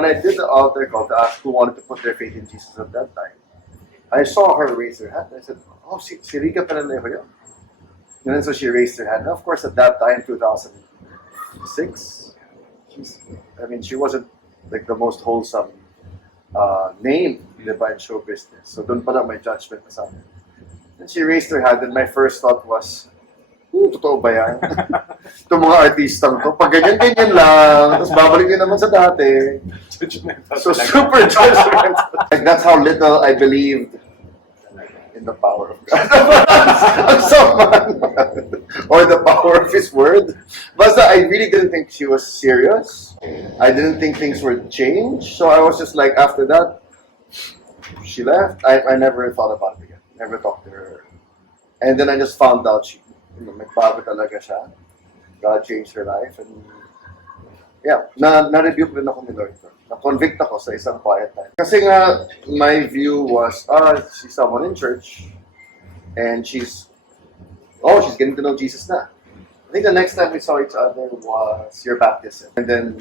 when I did the altar call to ask who wanted to put their faith in Jesus at that time, I saw her raise her hand. I said, oh, si Rica pala na yun. And then so she raised her hand. And of course, at that time, 2006, she wasn't like the most wholesome name in the show business. So doon pa lang may judgment na sa akin. And she raised her hand and my first thought was, totoo ba yan? Itong mga artistang to, pag ganyan-ganyan lang, tapos babalik din naman sa dati. So super judgmental. Like that's how little I believed in the power of God. Or the power of His Word. Basta I really didn't think she was serious. I didn't think things would change. So I was just like, after that, she left. I never thought about it again. Never talked to her. And then I just found out she, nagbago talaga siya. God changed her life. And yeah, na-rebuke din ako ni Lord. Na-convict ako sa isang quiet time. Kasi nga, my view was, she's someone in church. And she's getting to know Jesus na. I think the next time we saw each other was your baptism. And then,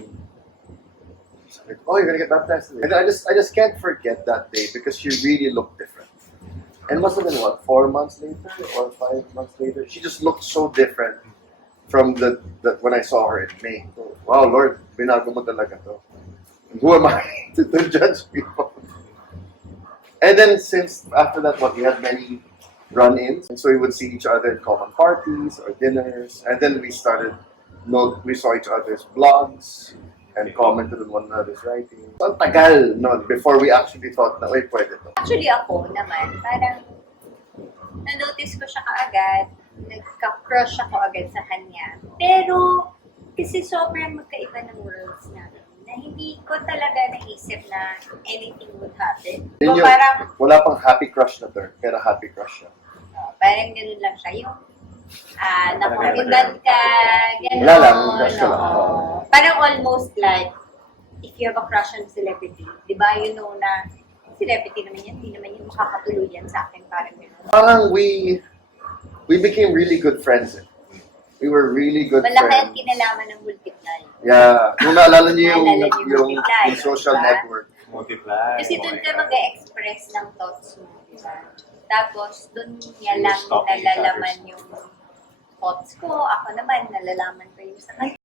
she's like, you're gonna get baptized today. And I just can't forget that day because she really looked different. And it must have been, 4 months later or 5 months later? She just looked so different from the when I saw her in May. So, wow, Lord, binago mo talaga to. And who am I to judge people? And then since after that, we had many run-ins. And so we would see each other in common parties or dinners. And then we saw each other's blogs and commented on one another's writing. So, ang tagal, before we actually thought na, pwede to. Actually, ako naman, parang na-notice ko siya kaagad, nagka-crush ako agad sa kanya. Pero, kasi sobrang magkaiba ng worlds namin, na hindi ko talaga naisip na anything would happen. So, parang, wala pang happy crush na term, pero happy crush siya. Parang ganun lang siya, yung nakumindan ka, gano'n. Wala lang, crush ka lang. Parang almost like, if you have a crush on celebrity, di ba, you know na, celebrity naman yan, hindi naman yung makakatuluyan sa akin, parang gano'n. Parang we became really good friends. We were really good Malaki friends. ang kinalaman ng Multiply. Yeah. Kung naalala niyo Naalala niyo yung Multiply, social diba? network. Multiply. Kasi doon ka mag-express ng thoughts mo, di ba? Tapos, doon niya lang nalalaman yung thoughts ko. Ako naman, nalalaman ko yung sa kanya.